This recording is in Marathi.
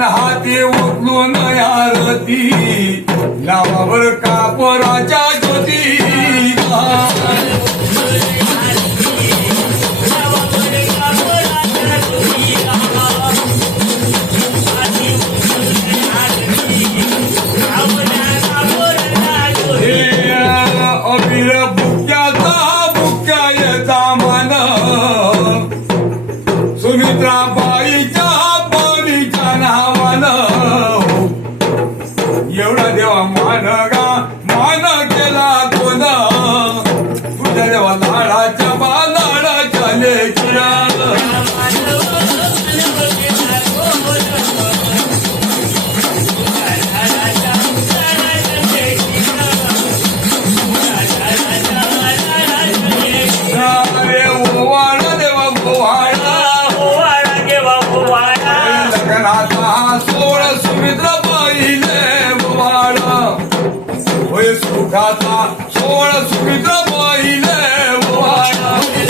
मान हाती उचलून आरती. लावावर कापराच्या ज्योती? अबिर मान केला दोन लाळाच्या ગાતા સોળ સુમિત્ર મોઈ લેવાયા